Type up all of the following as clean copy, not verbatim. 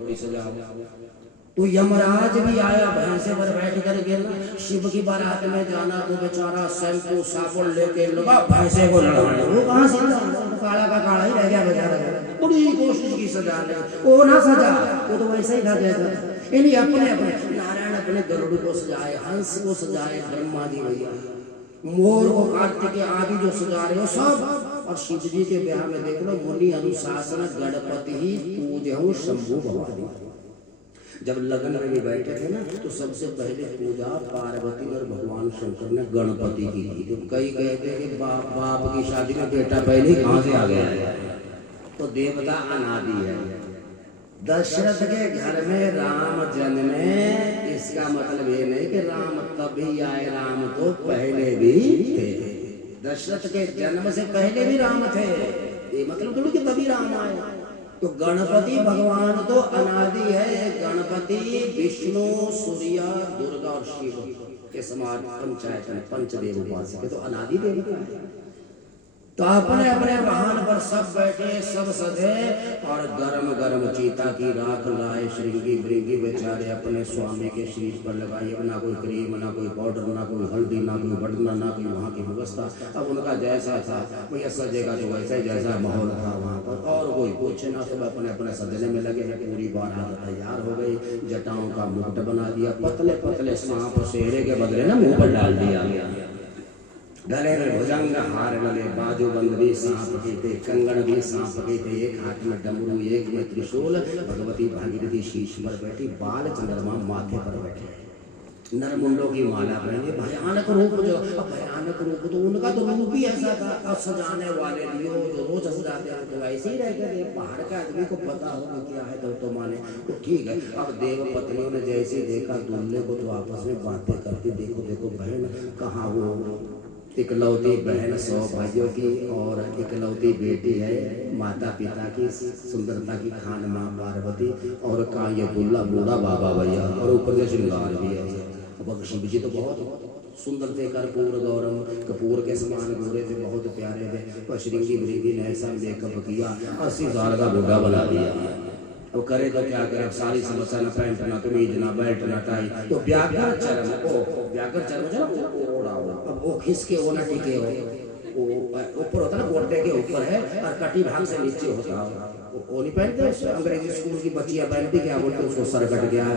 थोड़ी सजा। तो यमराज भी आया भैंसे पर बैठ कर के ना, शिव की बारात में जाना तो बेचारा शैम्पू साबुन लेके लगा भैंसे को लड़ाने। वो कहाँ से काला का काला ही रह गया बेचारा। बड़ी कोशिश की सजाने, वो ना सजा, वो तो वैसे ही था जैसा। इन्हीं अपने अपने नारायण अपने गरुड़ को सजाए, हंस को सजाए, ब्रह्मा जी भैया मोर को कार्तिक आदि जो सजा रहे हो सब। और शिव जी के ब्याह में देख लो, मुनि अनुशासन गणपति ही पूजहु शंभु भवानी। जब लगन में भी बैठे थे ना, तो सबसे पहले पूजा पार्वती और भगवान शंकर ने गणपति की थी। तो कई कहते कि बाप की शादी में बेटा पहले कहाँ से आ गया है, तो देवता अनादि है। दशरथ के घर में राम जन्मे, इसका मतलब ये नहीं कि राम तभी आए, राम तो पहले भी थे। दशरथ के जन्म से पहले भी राम थे, ये मतलब थोड़ी कि तभी राम आए। तो गणपति भगवान तो अनादि है। गणपति विष्णु सूर्य दुर्गा और शिव के समान पंचायतन पंचदेव उपासक, तो अनादि देवता है। तो अपने अपने वाहन पर सब बैठे, सब सजे, और गरम गरम चीता की राख लाए, श्रृंगी भृंगी बेचारे अपने स्वामी के शरीर पर लगाई। ना कोई क्रीम, ना कोई पाउडर, ना कोई हल्दी, ना कोई बटना, ना कोई वहाँ की व्यवस्था। अब उनका जैसा था भैया सजेगा तो वैसा ही जैसा माहौल था वहाँ पर, और कोई कुछ ना, सब अपने अपने सजने में लगे हैं। पूरी बारात तैयार हो गई, जटाओं का मुकुट बना दिया, पतले पतले सांप सेहरे के बदले ना मुंह पर डाल दिया। गले में भुजंग हार डले, बाजू बंद भी सांप के थे, कंगन भी सांप के थे, एक हाथ में डमरू, एक में त्रिशूल। भगवती भागीरथी शीश पर बैठी, बाल चंद्रमा माथे पर बैठे, नरमुंडों की माला पहने। भयानक रूप, जो भयानक रूप तो उनका तो रूप ही ऐसा था। और सजाने वाले लियो जो रोज सजाते हैं तो ऐसे ही रहते थे। बाहर का आदमी को पता होगा क्या है तो माने तो ठीक है। अब देव पत्नियों ने जैसे देखा दूल्हे को, तो आपस में बातें करती, देखो देखो बहन कहाँ वो इकलौती बहन 100 भाइयों की और इकलौती बेटी है, माता पिता की सुंदरता की खान माँ पार्वती, और का ये बुल्ला बूढ़ा बाबा भैया, और ऊपर से श्रृंगार भी है। अब शिव जी तो बहुत सुंदर थे, कर्पूर गौरम कपूर के समान गोरे थे, बहुत प्यारे थे। और श्रृंगी भृंगी ने ऐसा मेकअप किया, 80 साल का बूढ़ा बना दिया। अब करे तो क्या करे, सारी समस्या, ना पैंट ना कमीज ना बेल्ट ना टाई, तो व्याघ्र चरम व्याघ्र चरम ओढ़ा हो। अब वो खिसके वो ना टिके हो, वो ऊपर होता ना गोड्डे के ऊपर है, और कटी भाग से नीचे होता है। वो नहीं पहनते अंग्रेजी स्कूल की बच्चियां पहनती, क्या बोलते उसको, सर कट गया है।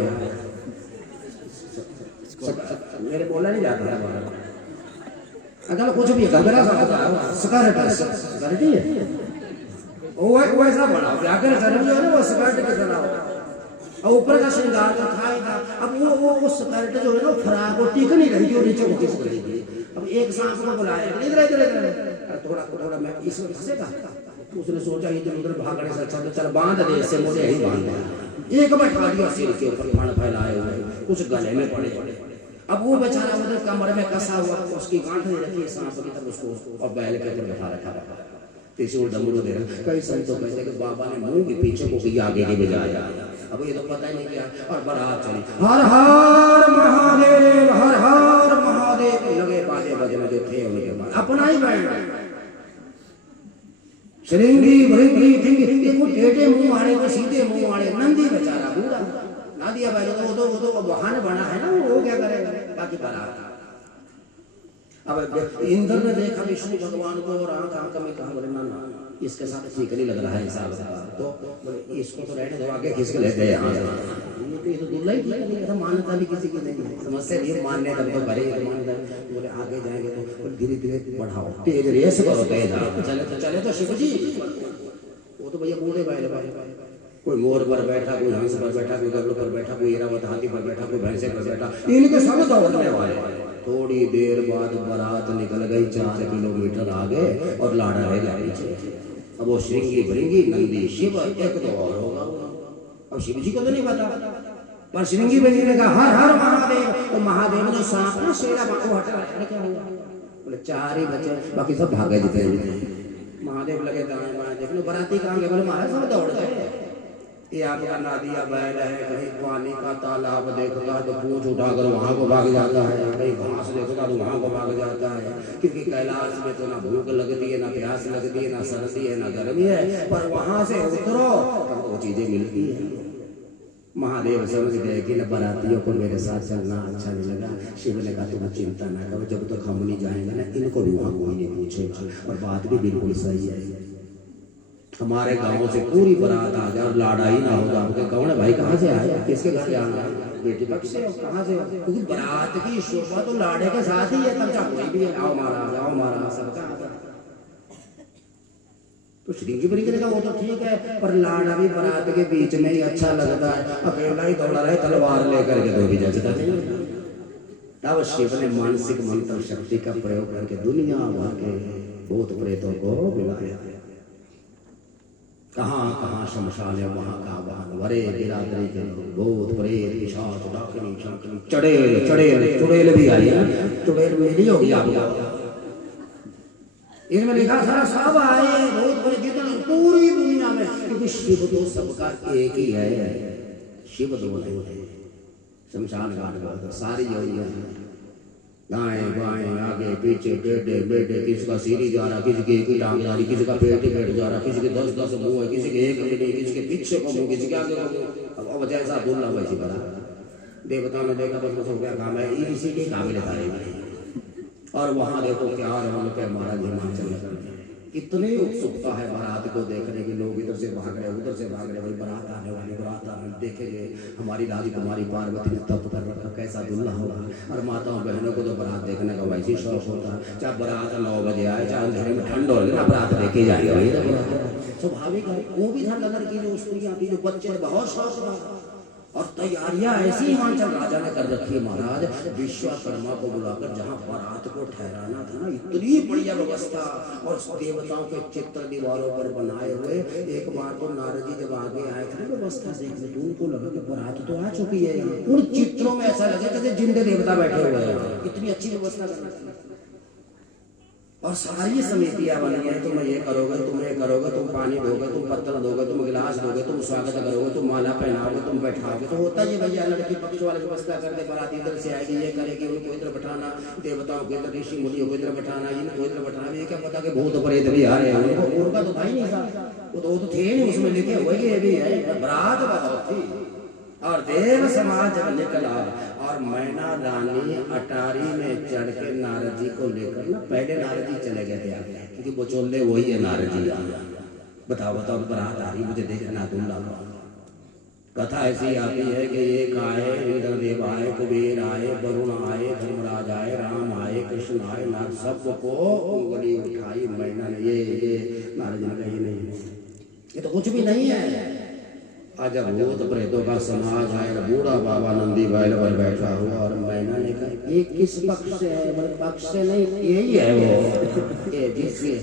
मेरे बोला नहीं जाता है, अगर कुछ भी घबरा सकता है वो ऐसा बड़ा व्याघ्र चरम जो है ना, वो स्कर्ट के तरह हो, और ऊपर का श्रृंगार तो था ही था। अब वो स्कर्ट जो है ना, फ्राक को टिक नहीं रही, जो नीचे को खिसक रही थी। अब एक सांप को बुलाया, इधर इधर इधर थोड़ा मैं इसमें फंसेगा। उसने सोचा इधर उधर भागने से अच्छा तो चल बांध दे, इससे मुझे ही बांध। एक बैठा दिया सिर के ऊपर, फण फैलाए हुए, कुछ गले में पड़े। अब वो बेचारा उधर कमर में कसा हुआ, उसकी गांठ नहीं रखी सांप की तरफ उसको, और बैल के ऊपर बैठा रखा, त्रिशूल डमरू दे रहा। कई संतों कहते कि बाबा ने मुंह के पीछे को किया, आगे के बजाया। अब ये तो पता ही नहीं क्या। और बारात चली, हर हर महादेव, हर हर महादेव, लगे बाजे बजने जो थे उनके बाद अपना ही बैंड, श्रृंगी भृंगी ढिंगी, कुछ टेढ़े मुंह वाले को सीधे मुंह वाले। नंदी बेचारा बूढ़ा ना दिया बैठे, तो वो तो वाहन बना है ना, वो क्या करेगा। बाकी बारात अब इंद्र ने देखा विष्णु भगवान को, और आंख में कहा, बोले ना इसके साथ ठीक नहीं लग रहा है हिसाब से, तो बोले इसको तो रहने दो, आगे खींच के ले गए यहाँ से। ये तो दूल्हा ही नहीं था, मान्यता भी किसी की नहीं है, समस्या ये मानने लग तो करे मान्यता। बोले आगे जाएंगे तो धीरे धीरे बढ़ाओ, तेज रेस करो, तेज चले तो शिव जी। वो तो भैया बूढ़े बैल, कोई मोर पर बैठा, कोई हंस पर बैठा, कोई गरुड़ पर बैठा, कोई ऐरावत हाथी पर बैठा, कोई भैंसे पर बैठा, इनके सब दौड़ने वाले। थोड़ी देर बाद बारात निकल गई 4 किलोमीटर आगे, और लाड़ा रह गया पीछे। अब वो श्रृंगी भृंगी नंदी शिव एक तो और होगा। अब शिव जी को तो नहीं पता, पर श्रृंगी भृंगी ने कहा हर हर महादेव। तो महादेव ने सांप ना शेरा को हटा, क्या हुआ, बोले 4 ही बचे, बाकी सब भागे जितने। महादेव लगे दाएं बाएं, देख लो बाराती कहाँ गए, बोले महाराज सब दौड़ गए। ये आपका नादिया बैल है, कहीं पानी का तालाब देखता तो पूंछ उठाकर वहां को भाग जाता है, कहीं घास देखता तो वहां को भाग जाता है। क्योंकि कैलाश में तो ना भूख लगती है, ना प्यास लगती है, ना सर्दी है, ना गर्मी है, पर वहां से उतरो तब वो चीजें मिलती है। महादेव समझ गए कि न बारातियों को मेरे साथ चलना अच्छा नहीं लगा। शिव ने कहा तुम चिंता ना करो, जब तक हम नहीं जाएंगे ना इनको भी वहाँ कोई नहीं पूछेगा। और बात भी बिल्कुल सही है। हमारे गांव से पूरी बारात आ जाए और लाड़ा ही ना हो तो आपके कौन है भाई, कहाँ से आए, किसके घर जाना है, बेटी पक्ष से कहाँ से, क्योंकि बारात की शोभा तो लाड़े के साथ ही है। तब कोई भी है, आओ महाराज आओ महाराज सबका। तो श्रृंगी बनी करेगा वो तो ठीक है, पर लाड़ा भी बारात के बीच में ही अच्छा लगता है। अकेला ही दौड़ा रहे तलवार लेकर के तो भी जचता नहीं। तब शिव ने मानसिक मंत्र शक्ति का प्रयोग करके दुनिया भर के भूत प्रेतों को बुलाया। कहाँ कहाँ शमशान है वहाँ का वाहन, वरे बिरादरी के लोग, भूत प्रेत पिशाच डाकिनी शंकरी चड़ेल चड़ेल चुड़ैल भी आई है। चुड़ैल मिली होगी आपको, इसमें लिखा सारा सब आए बहुत बड़े जितने पूरी दुनिया में, क्योंकि शिव तो सबका एक ही है। शिव दो नहीं है। शमशान घाट का सारी योनियां हैं, दाएं बाएं आगे पीछे टेढ़े बेटे, किसी का सीढ़ी जा रहा, किसी की एक टांग जा रही, किसी का पेट पेट जा रहा, किसी के 10-10 मुंह है, किसी के एक मिले, किसी के पीछे को मुंह, किसी के आगे को मुंह। अब जैसा दुल्ला वैसी बना। देवता ने देखा बस हो गया काम है, इसी के काबिल था। और वहां देखो क्या रौनक के महाराज हिमाचल में इतनी उत्सुकता है बारात को देखने की। लोग इधर से भाग रहे उधर से भाग रहे, भाई बारात आने वाली, बारात आने देखेंगे। हमारी राजकुमारी पार्वती ने तप कर रखा, कैसा दुल्हा होगा। और माताओं बहनों को तो बारात देखने का वैसे शौक होता है। चाहे बारात 9 बजे आए, चाहे अंधेरे में ठंड हो ना, बारात देखे जाएगा। स्वाभाविक है, वो भी था नगर की जो स्त्रियां थी, जो बच्चे, बहुत शौक था। और तैयारियां ऐसी हिमाचल राजा ने कर रखी महाराज, विश्वकर्मा को बुलाकर जहां बारात को ठहराना था ना, इतनी बढ़िया व्यवस्था। और देवताओं के चित्र दीवारों पर बनाए हुए। एक बार तो नारद जी जब आगे आए थे व्यवस्था देखने, तो उनको लगा कि बारात तो आ चुकी है। उन चित्रों में ऐसा लगा जैसे जिंदे देवता बैठे हुए हैं, इतनी अच्छी व्यवस्था कर रखी। और सारी समितियां बनी है, तुम ये करोगे, तुम ये करोगे, तुम पानी दोगे, तुम पत्थर दोगे, तुम गिलास दोगे, तुम स्वागत करोगे, तुम माला पहनाओगे, तुम बैठाओगे। तो होता ही भैया लड़की पक्ष वाले व्यवस्था कर दे, बारात इधर से आएगी, ये करेगी, उनको इधर बैठाना, देवताओं को इधर, ऋषि मुनियों को इधर बैठाना, इनको इधर बैठाना। ये क्या पता कि भूत प्रेत भी आ रहे हैं, उनको उनका तो भाई नहीं था, वो तो थे नहीं उसमें लिखे हुए, ये भी है। बारात बहुत थी और देव समाज जब निकला और मैना रानी अटारी में चढ़ के नारद जी को लेकर ना, पहले नारद जी चले गए थे आगे, क्योंकि बोचोले वही है नारद जी। बताओ बताओ बारात आ रही, मुझे देखना दूंगा। कथा ऐसी आती है कि एक आए, इंद्रदेव आए, कुबेर आए, वरुण आए, धर्मराज आए, राम आए, कृष्ण आए, नारद सबको उंगली उठाई मैना ने, ये नारद जी ने कहा ये नहीं, ये तो कुछ भी नहीं है। आज भूत प्रेतों का समाज है, बूढ़ा बाबा नंदी बैल पर बैठा हुआ। और मैना ने कहा ये किस पक्ष से है, मतलब पक्ष से नहीं, यही है वो, ये जिससे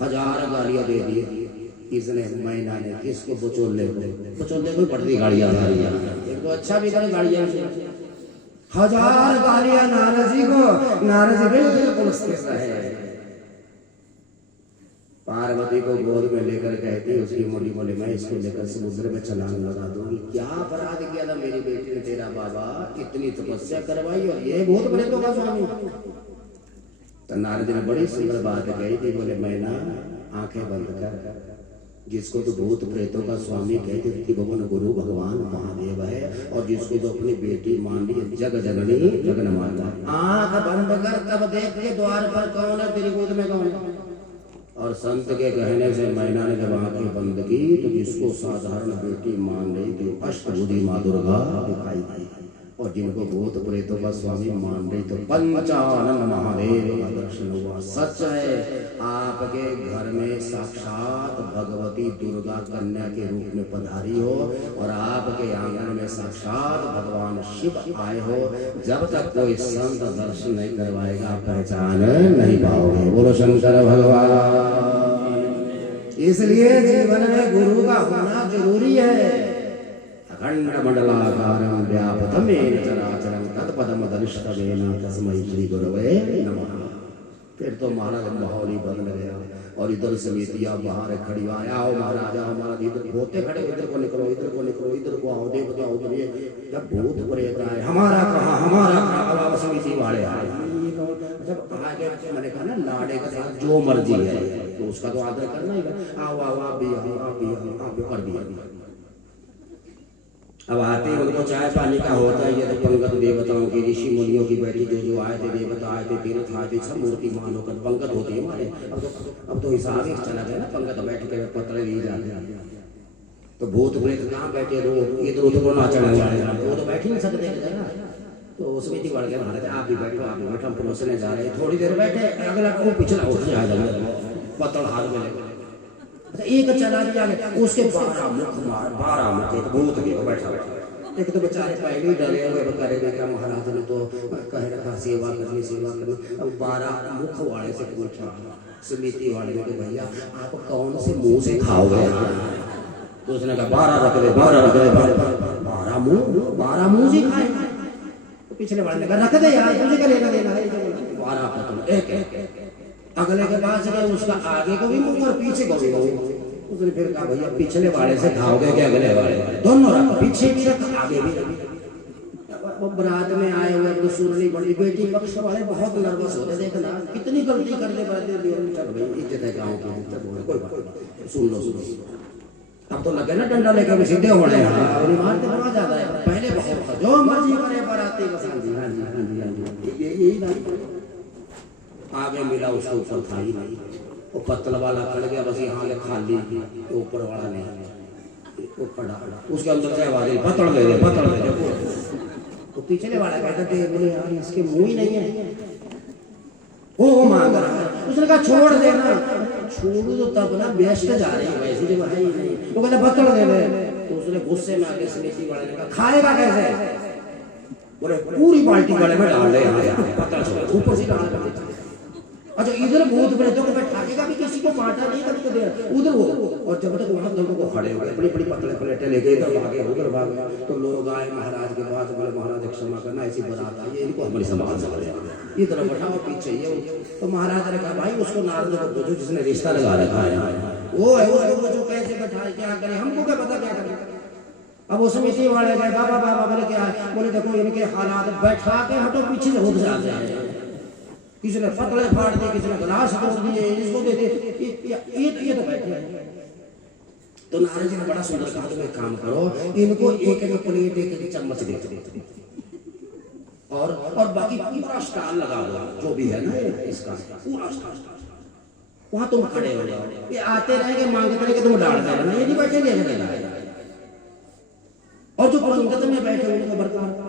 1000 गालियां दे दी इसने। मैना ने किसको, बचोले को पड़ती गाड़ियां आ रही है, एक तो अच्छा भी करे गाड़ियां से। 1000 गालियां नारद जी को, नारद जी बिल्कुल स्थिर रहे। पार्वती को गोद में लेकर कहती उसकी मोटी बोले मैं इसको लेकर समुद्र में छलांग लगा दूंगी। क्या अपराध किया था मेरी बेटी ने तेरा बाबा, इतनी तपस्या करवाई और ये भूत प्रेतों का स्वामी। तो नारद ने बड़ी सुंदर बात कही थी, बोले मैना आंखें बंद कर, जिसको तो भूत प्रेतों का स्वामी कहते त्रिभुवन गुरु भगवान महादेव है, और जिसको तो अपनी बेटी मान ली जग जननी जगन माता। आंख बंद कर, तब देख के द्वार पर कौन है, तेरी गोद में कौन है। और संत के कहने से मैना ने जब आंखें बंद की तो जिसको साधारण बेटी मान रही थी अष्टभुजी माँ दुर्गा दिखाई दी, और जिनको भूत प्रेतों का स्वामी मान रही तो पंचानन महादेव का दर्शन हुआ। सच है, आपके घर में साक्षात भगवती दुर्गा कन्या के रूप में पधारी हो, और आपके आंगन में साक्षात भगवान शिव आए हो। जब तक कोई संत दर्शन नहीं करवाएगा पहचान नहीं पाओगे। बोलो शंकर भगवान। इसलिए जीवन में गुरु का होना जरूरी है। अखंड मंडलाकारं व्याप्तं येन चराचरं तत्पदं दर्शितवेन तस्मै श्री गुरवे नमः। फिर तो महाराज माहौल ही बदल गया, और इधर समितियां बाहर खड़ी, आओ महाराज आओ महाराज, इधर होते खड़े, इधर को निकलो, इधर को निकलो, इधर को आओ, देवता उधर। जब भूत प्रेत आए, हमारा कहाँ हमारा कहाँ, अब समिति वाले आए। जब आगे मैंने कहा ना लाड़े के साथ जो मर्जी है तो उसका तो आदर करना ही है। आओ आओ आप भी आओ, आप भी आओ, आप भी कर दिया। अब आते ही उनको चाय पानी का होता है। ये तो पंगत देवताओं की, ऋषि मुनियों की बैठी जो आए थे, देवता आए थे, तीर्थ आए थे, सब मूर्ति मान होकर पंगत होती है हमारे। अब तो हिसाब ही चला गया ना, पंगत बैठ के पत्र लिए जाते हैं। तो भूत प्रेत कहाँ बैठे, इधर उधर को ना चढ़ने वाले, वो तो बैठ ही नहीं सकते ना। तो समिति बढ़ के मारे थे, आप भी बैठो, आप भी बैठो, हम परोसने जा रहे हैं। थोड़ी देर बैठे, अगला को पिछला उठ आ जाए, पत्थर हाथ में लेकर। अच्छा, एक चला भी आगे, उसके 12 मुख मार, 12 मुख एक भूत के बैठा बैठा। एक तो बेचारे पहले ही डरे हुए करेंगे क्या, महाराज ने तो कह रखा सेवा करनी सेवा करनी। अब 12 मुख वाले से पूछा, समिति वाले ने कि भैया आप कौन से मुंह से खाओगे? तो उसने कहा 12 रख दे, 12 रख दे, 12 मुंह से खाए। तो पिछले वाले ने कहा रख दे यार, तुझे क्या लेना देना है? 12 पत्थर एक एक। अगले के पास गए, उसका आगे को भी मुंह और पीछे को भी मुंह। उसने फिर कहा भैया पिछले वाले से खाओगे क्या अगले वाले? दोनों रख, पीछे भी रख, आगे भी रख। वो बरात में आए हुए तो सुननी पड़ी, बेटी पक्ष वाले बहुत नर्वस होते, देखना कितनी गलती करने पड़ते। चल भाई इज्जत है गाँव की, कोई बात सुन लो सुन लो। अब तो लगे ना डंडा लेकर सीधे हो रहे हैं, अपनी मारते बहुत ज्यादा है। पहले बहुत था, जो मर्जी करे बाराती बस। हाँ जी हाँ जी हाँ जी हाँ जी, यही ना। आगे मिला उसको ऊपर था ही नहीं, वो पत्तल वाला खड़ गया बस यहाँ ले खाली, तो ऊपर वाला नहीं, वो पड़ा उसके अंदर से आवाज आई पत्तल दे दे, पत्तल दे दे। तो पिछले वाला कहता थे बोले यार इसके मुंह ही नहीं है, वो मांग रहा है। उसने कहा छोड़ देना। छोड़ू तो तब ना बेस्ट जा रही है, वैसे जो है ही नहीं। वो कहता पत्तल दे दे। तो उसने गुस्से में आके समिति वाले ने कहा खाएगा कैसे? बोले पूरी बाल्टी गले में डाल दे, पत्तल ऊपर से डाल दे। अच्छा इधर भूत प्रेतों को बैठाएगा भी, किसी को बांटा नहीं करके दे उधर वो। और जब तक वहां दोनों को खड़े हो गए, बड़ी बड़ी पतले प्लेटें लेके इधर भागे उधर भागे। तो लोग आए महाराज के पास, बोले महाराज क्षमा करना, ऐसी बारात आई है, इनको हमारी संभाल सकते, इधर बैठाओ पीछे ये। तो महाराज ने कहा भाई उसको नारद को पूछो जिसने रिश्ता लगा रखा है, वो है उसको पूछो कैसे बैठाए, क्या करे, हमको क्या पता क्या करे। अब वो समिति वाले गए, बाबा बाबा बोले क्या है? बोले देखो इनके हालात, बैठा के हटो पीछे से उठ जाते हैं। किसी ने पतले फाड़ दिए, किसी ने गिलास तोड़ दिए, इसको दे दे, ये तो बैठे हैं। तो नारद जी ने बड़ा सुंदर कहा तुम एक काम करो, इनको एक एक प्लेट एक एक चम्मच दे दो, और बाकी पूरा स्टॉल लगा दो, जो भी है ना इसका पूरा स्टॉल। वहां तुम खड़े हो जाओ, ये आते रहेंगे मांगते रहेंगे, तुम डालते रहना, ये नहीं बैठेंगे। और जो पंगत में बैठे उनको बरकरार।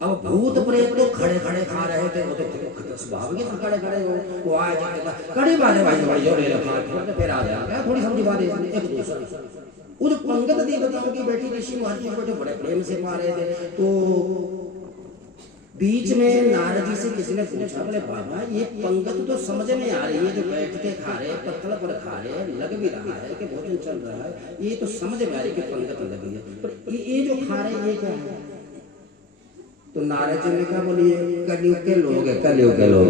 अब भूत प्रेत तो खड़े खड़े खा रहे थे, वो तो स्वभाव के खड़े खड़े वो आए जाते कड़ी बातें भाई भाई जो ले रखा, फिर आ जाएगा थोड़ी समझी बात एक दूसरे। वो जो पंगत देवताओं की बैठी ऋषि महर्षि बैठे बड़े प्रेम से खा रहे थे। तो बीच में नारद जी से किसी ने पूछा, बोले बाबा ये पंगत तो समझ में आ रही है, जो बैठ के खा रहे पत्थर पर खा रहे, लग भी रहा है कि भोजन चल रहा है, ये तो समझ में आ रही है कि पंगत लगी है, पर ये जो खा रहे ये क्या है? तो नारद जी ने कहा बोलिए कलयुग के लोग है, कलयुग के लोग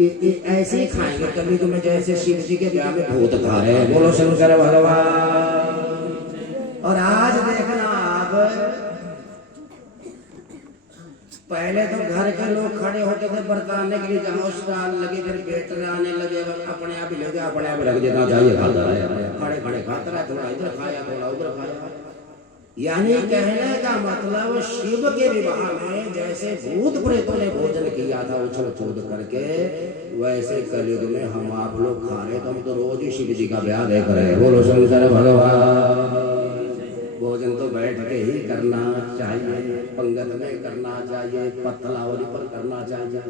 ये ऐसे ही खाएंगे कलयुग में, जैसे शिव जी के ब्याह में भूत खा रहे हैं। बोलो शंकर भगवान। और आज देखना आप, पहले तो घर के लोग खड़े होते थे बरताने के लिए, जहाँ स्टॉल लगे फिर वेटर आने लगे, अपने आप ही लगे, अपने आप ही लग जितना चाहिए खाता रहे, खड़े खड़े खाता रहे, थोड़ा इधर खाया थोड़ा उधर खाया। यानी कहने का मतलब शिव के विवाह में जैसे भूत प्रेतों ने भोजन किया था उछल कूद करके, वैसे कलयुग में हम आप लोग खा रहे, तो हम तो रोज ही शिव जी का ब्याह देख रहे हैं। बोलो शंकर भगवान। भोजन तो बैठ के ही करना चाहिए, पंगत में करना चाहिए, पत्तलावरी पर करना चाहिए।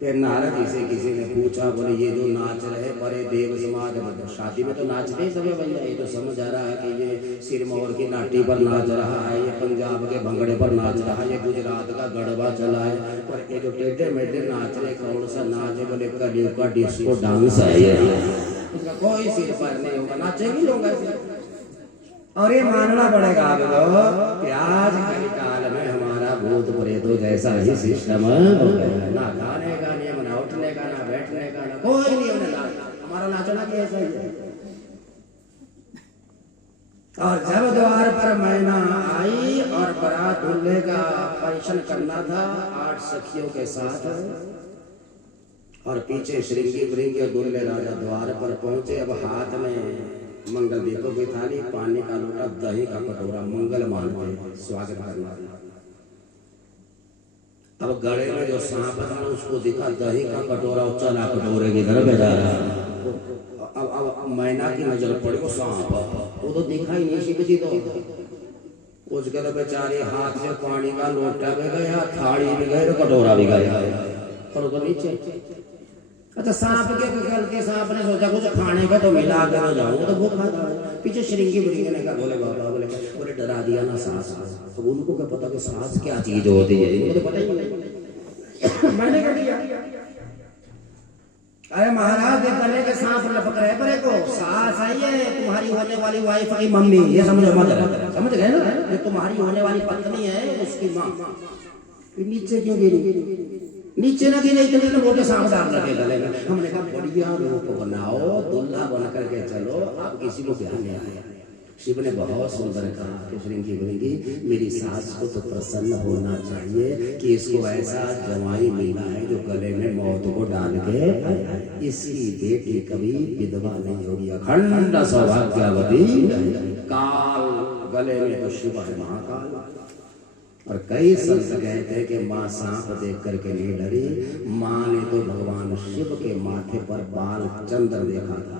फिर नारद जी से किसी ने पूछा, बोले ये जो नाच रहे बड़े देव समाज में, शादी में तो नाच रहे सब भैया, ये तो समझ आ रहा है कि ये सिरमौर की नाटी पर नाच रहा है, ये पंजाब के भंगड़े पर नाच रहा है, ये गुजरात का गढ़वा चला है, पर ये जो टेढ़े मेढ़े नाच रहे कौन सा नाच है? बोले कलयुग का डिस्को डांस है ये, उसका कोई सिर पर नहीं होगा, नाचेंगे लोग ऐसे। और ये मानना पड़ेगा आप लोग कि आज के काल में हमारा भूत प्रेतों जैसा ही सिस्टम ना गाने का नियम, ना उठने का, ना बैठने का, ना कोई नियम नहीं, हमारा नाचना भी ऐसा ही है। और जब द्वार पर मैना आई और बारात दूल्हे का फंक्शन करना था 8 सखियों के साथ, और पीछे श्रृंगी वृंगी दूल्हे राजा द्वार पर पहुंचे। अब हाथ में मंगल दीपों की थाली, पानी का लोटा, दही का कटोरा, मंगल मानते स्वागत करना। अब गले में जो सांप था उसको दिखा दही का कटोरा, चला कटोरे की तरफ जा रहा। अब मैना की नजर पड़ी वो सांप, वो तो दिखा ही नहीं शिव जी तो। उसके तो बेचारे हाथ से पानी का लोटा भी गया, थाली भी गई, तो कटोरा भी गया और तो नीचे। अच्छा सांप के गलती, सांप ने सोचा कुछ खाने का तो मिला कर जाऊंगा तो भूखा था। पीछे श्रृंगी बुढ़ी ने कहा बोले बाबा बोले डरा दिया ना सांस। अब उनको क्या पता कि सांस क्या चीज होती है, इनको तो पता ही नहीं। मैंने कह दिया अरे महाराज देख गले के सांप लपक रहे परे को, सांस आई है तुम्हारी होने वाली वाइफ की मम्मी, ये समझ गए ना, जो तुम्हारी होने वाली पत्नी है उसकी माँ। नीचे क्यों गिरी? नीचे ना गिरे इतने तो मोटे सांप डाल रखे गले में। हमने कहा बढ़िया रूप बनाओ, दूल्हा बन करके चलो, आप किसी को ध्यान नहीं आया। शिव ने बहुत सुंदर कहा कि श्रृंगी बोलेगी मेरी सास को तो प्रसन्न होना चाहिए कि इसको ऐसा जवाई मिला है जो गले में मौत को डाल के इसकी बेटी कभी विधवा नहीं होगी, अखंड सौभाग्यवती। काल गले में तो शिव है महाकाल। और कई संत कहते कि माँ सांप देख करके नहीं डरी, माँ ने तो भगवान शिव के माथे पर बाल चंद्र देखा था,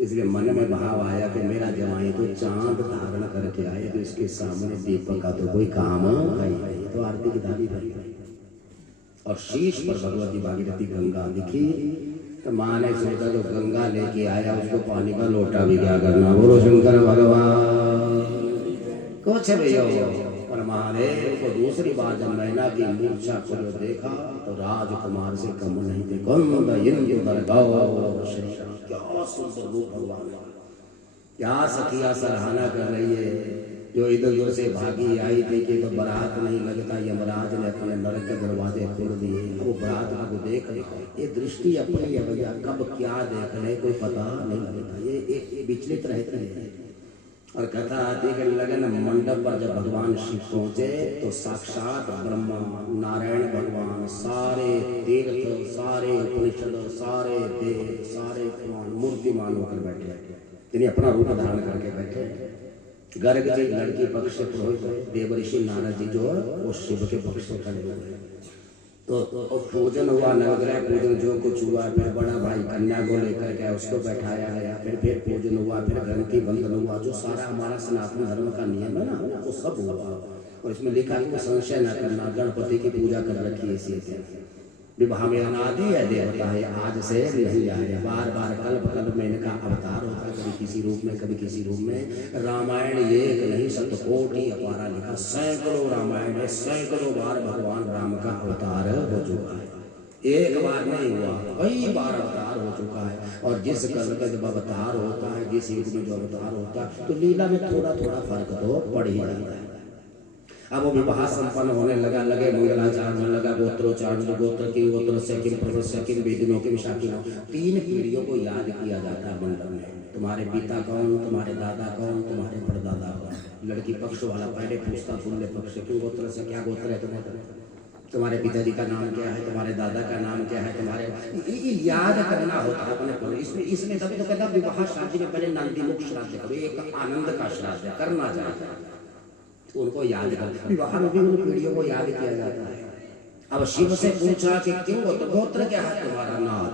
इसलिए मन में भाव आया कि मेरा जवाई तो चांद धारण करके आए, तो इसके सामने दीपक का तो कोई काम नहीं। तो आरती की थाली भरी और शीश पर भगवती भागीरथी गंगा लिखी। तो माँ ने सोचा जो गंगा लेके आया उसको पानी का लोटा भी क्या करना। बोलो शंकर भगवान कुछ भैया। पर महादेव को दूसरी बार जब मैना की मूर्छा को देखा तो राजकुमार से कम नहीं थे। क्या सुंदर रूप भगवान, क्या सखिया सराहना कर रही है। जो इधर उधर से भागी आई थी कि तो बारात नहीं लगता, यमराज ने अपने नरक के दरवाजे खोल दिए। वो बारात को देख ये दृष्टि अपनी है भैया, कब क्या देख रहे कोई पता नहीं लगता, ये विचलित रहते हैं। और कथा आती कि लगन मंडप पर जब भगवान शिव पहुंचे तो साक्षात ब्रह्मा नारायण भगवान, सारे तीर्थ, सारे उपनिषद, सारे देव, सारे मूर्तिमान होकर बैठे, इन्हें अपना रूप धारण करके बैठे। गर्ग जी लड़की पक्ष से पुरोहित, देव ऋषि नारद जी जो वो शिव के पक्ष से खड़े हुए। तो पूजन हुआ, नवग्रह पूजन जो कुछ हुआ, फिर बड़ा भाई कन्या को लेकर के उसको बैठाया गया, फिर पूजन हुआ, फिर ग्रंथि बंधन हुआ, जो सारा हमारा सनातन धर्म का नियम है ना वो सब हुआ। और इसमें लिखा कि संशय न करना, गणपति की पूजा कर रखी है इसी विवाह में अनादि है देवता है, आज से नहीं आए, बार बार कल्प कल्प में इनका अवतार होता है, कभी किसी रूप में कभी किसी रूप में। रामायण एक नहीं शतकोटि अपारा लिखा, सैकड़ों रामायण है, सैकड़ों बार भगवान राम का अवतार हो चुका है। एक बार नहीं हुआ, कई बार अवतार हो चुका है। और जिस कल का जब अवतार होता है, जिस युग में जो अवतार होता है, तो लीला में थोड़ा थोड़ा फर्क तो पड़ ही जाता है। अब वो विवाह संपन्न होने लगा, लगे मंगलाचारण होने लगा, गोत्रोच्चारण, गोत्र की गोत्र से किम प्रवेश किम वेदिनों के शाकिनों, 3 पीढ़ियों को याद किया जाता है मंडप में। तुम्हारे पिता कौन, तुम्हारे दादा कौन, तुम्हारे परदादा कौन। लड़की पक्ष वाला पहले पूछता तुल्य पक्ष किम गोत्र से, क्या गोत्र है तुम्हारा, तुम्हारे पिताजी का नाम क्या है, तुम्हारे दादा का नाम क्या है, तुम्हारे याद करना होता है अपने। इसमें तभी तो कहता विवाह शादी में पहले नंदीमुख श्राद्ध करो, एक आनंद का श्राद्ध करना चाहिए, उनको याद कर। विवाह में भी उन पीढ़ियों को याद किया जाता है। अब शिव से पूछा कि क्यों गोत्र क्या है तुम्हारा, नाद,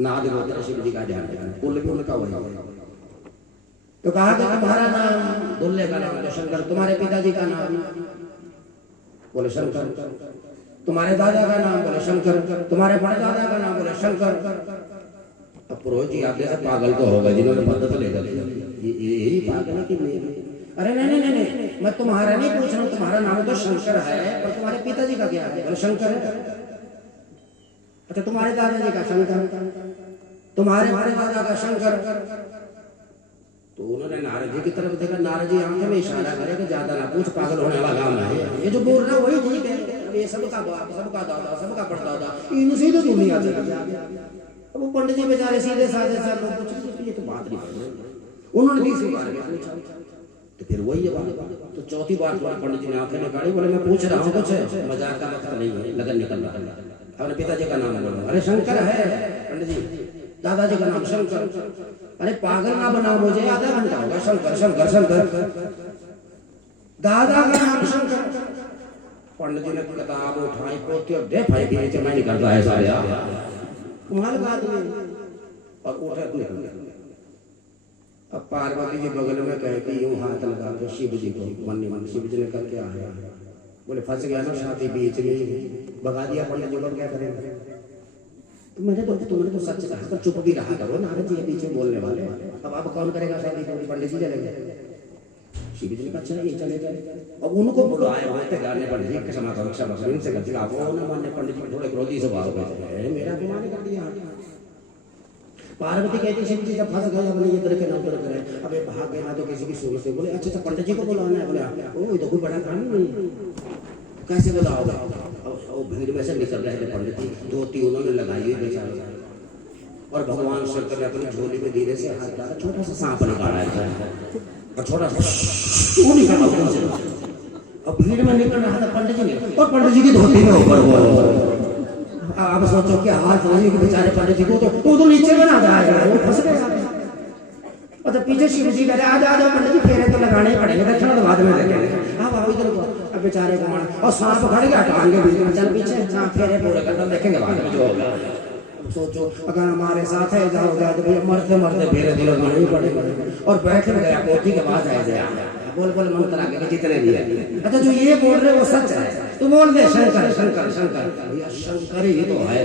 नाद गोत्र शिव जी का ध्यान रखना, कुल भी उनका वही है। तो कहा कि तुम्हारा नाम, दुल्हे का नाम शंकर, तुम्हारे पिताजी का नाम बोले शंकर, तुम्हारे दादा का नाम बोले शंकर, तुम्हारे परदादा का नाम बोले शंकर। अब पुरोहित जी आप जैसे पागल तो होगा जिन्होंने पद्धत ले ली, यही पागल है कि मेरे। अरे नहीं नहीं नहीं, मैं तुम्हारा नहीं पूछ रहा हूँ, तुम्हारा नाम तो शंकर है, पर तुम्हारे पिताजी का क्या है, शंकर है। अच्छा तुम्हारे दादाजी का शंकर, तुम्हारे दादा का शंकर। तो उन्होंने नारद जी की तरफ देखा, नारद जी आंखें में इशारा करे कि ज्यादा ना पूछ, पागल होने वाला काम है, ये जो बोल रहा है वही ठीक है, ये सबका बाप, सबका दादा, सबका परदादा, इनसे तो दुनिया चली। अब वो पंडित जी बेचारे सीधे साधे सा लोग पूछे, ये तो बात नहीं कर रहे। उन्होंने तीसरी बार पूछा तो फिर वही बात। तो चौथी बार थोड़ा पंडित जी ने आंखें निकाली, बोले मैं पूछ रहा हूँ कुछ है, मजाक का वक्त नहीं है, लगन निकल रहा है। अपने पिताजी का नाम बोलो, अरे शंकर है पंडित जी, दादाजी का नाम शंकर। अरे पागल ना बनाओ मुझे, आधा घंटा होगा। शंकर शंकर शंकर, दादा का नाम शंकर। पंडित जी ने किताब उठाई, पोती और दे भाई के नीचे, मैं नहीं करता है सारे कमाल का आदमी। और उठे निकल गए। अब पार्वती जी बगल में कहे कि यूं हाथ लगा दो शिव जी को, मन मन। शिव जी ने कहा क्या है? बोले फंस गया ना शादी बीच में, भगा दिया पंडित जी को, क्या करेंगे? तुमने तो सच कहा, तो चुप भी रहा करो, नारद जी बीच में बोलने वाले। अब कौन करेगा शादी? पंडित जी चले गए। शिव जी ने कहा अच्छा ये चले गए। अब उनको बुलाए होते गाने पंडित जी के समागम इनसे करते आप ना माने। पंडित जी थोड़े क्रोधी स्वभाव के, मेरा भी माने कर दिया। पार्वती कहती शिव जी जब फंस गए, अपने ये तरह के ना उधर करे, अबे भाग गए ना तो किसी की सूरत से। बोले अच्छा तो पंडित जी को बुलाना है। बोले ओ ये तो कोई बड़ा काम नहीं, कैसे बुलाओगे? और भीड़ में से निकल रहे थे पंडित जी, धोती उन्होंने लगाई हुई बेचारे, और भगवान शंकर ने अपनी झोली में धीरे से हाथ डाला, छोटा सा सांप निकाला है, और छोटा सा निकाला उनसे। और भीड़ में निकल रहा था पंडित जी ने, और पंडित जी की धोती में ऊपर वो। अब सोचो कि हाथ धोने के बेचारे पंडित जी को तो नीचे बना जाएगा, वो फंस गया। और तो पीछे शिव जी कह रहे आ जाओ पंडित जी, फेरे तो लगाने ही पड़ेंगे, दक्षिणा तो बाद में देंगे। हाँ बाबू इधर को। अब बेचारे को मार, और सांप खड़ गया टांग के बीच में, चल पीछे, हाँ फेरे पूरे करना, देखेंगे बाद में जो होगा। सोचो अगर हमारे साथ है जाओगे तो भैया मरते मरते फेरे तो लगाने ही पड़ेंगे। और बैठ गया कोठी के पास आ गया, बोल बोल मंत्र आगे जितने भी है। अच्छा जो ये बोल रहे वो सच है, तू बोल दे शंकर शंकर शंकर। भैया शंकर ही तो है।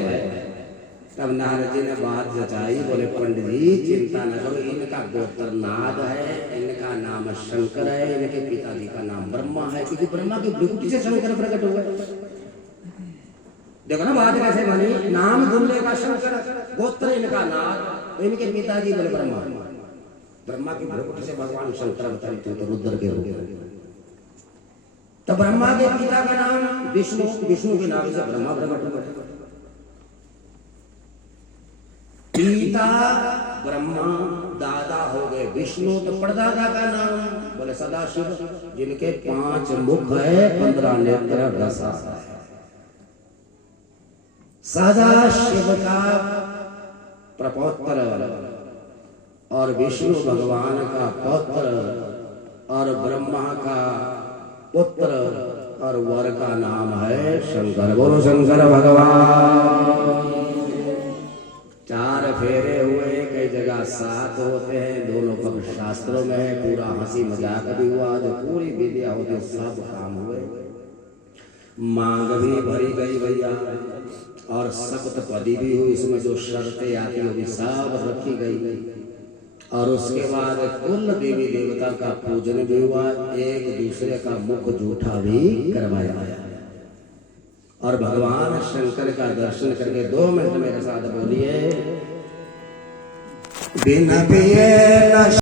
तब नारद जी ने बात जचाई, बोले पंडित जी चिंता न करो, इनका गोत्र नाद है, इनका नाम शंकर है, इनके पिताजी का नाम ब्रह्मा है, क्योंकि ब्रह्मा की विभूति से शंकर प्रकट हुए। देखो ना बात कैसे बनी, नाम दुल्ले का शंकर, गोत्र इनका नाद, इनके पिताजी बोले ब्रह्मा। ब्रह्मा की विभूति से भगवान शंकर अवतरित हुए, तो रुद्र के रूप। तो ब्रह्मा के पिता का नाम विष्णु, विष्णु के नाम से ब्रह्मा प्रकट हुए। पिता ब्रह्मा, दादा हो गए विष्णु, तो परदादा का नाम बोले सदाशिव, जिनके 5 मुख है, 15 नेत्र, 10 आंखें है। सदाशिव का प्रपौत्र और विष्णु भगवान का पौत्र और ब्रह्मा का पुत्र और वर का नाम है शंकर। बोलो शंकर भगवान। 4 फेरे हुए, कई जगह 7 होते हैं, दोनों पक्ष शास्त्रों में है। पूरा हंसी मजाक भी हुआ, जो पूरी विद्या होती सब काम हुए। मांग भी भरी गई भैया, और सप्तपदी भी हुई, इसमें जो शर्तें आती वो भी सब रखी गई। और उसके बाद कुल देवी देवता का पूजन भी हुआ, एक दूसरे का मुख जूठा भी करवाया गया। और भगवान शंकर का दर्शन करके 2 मिनट मेरे साथ बोलिए, बिन पिए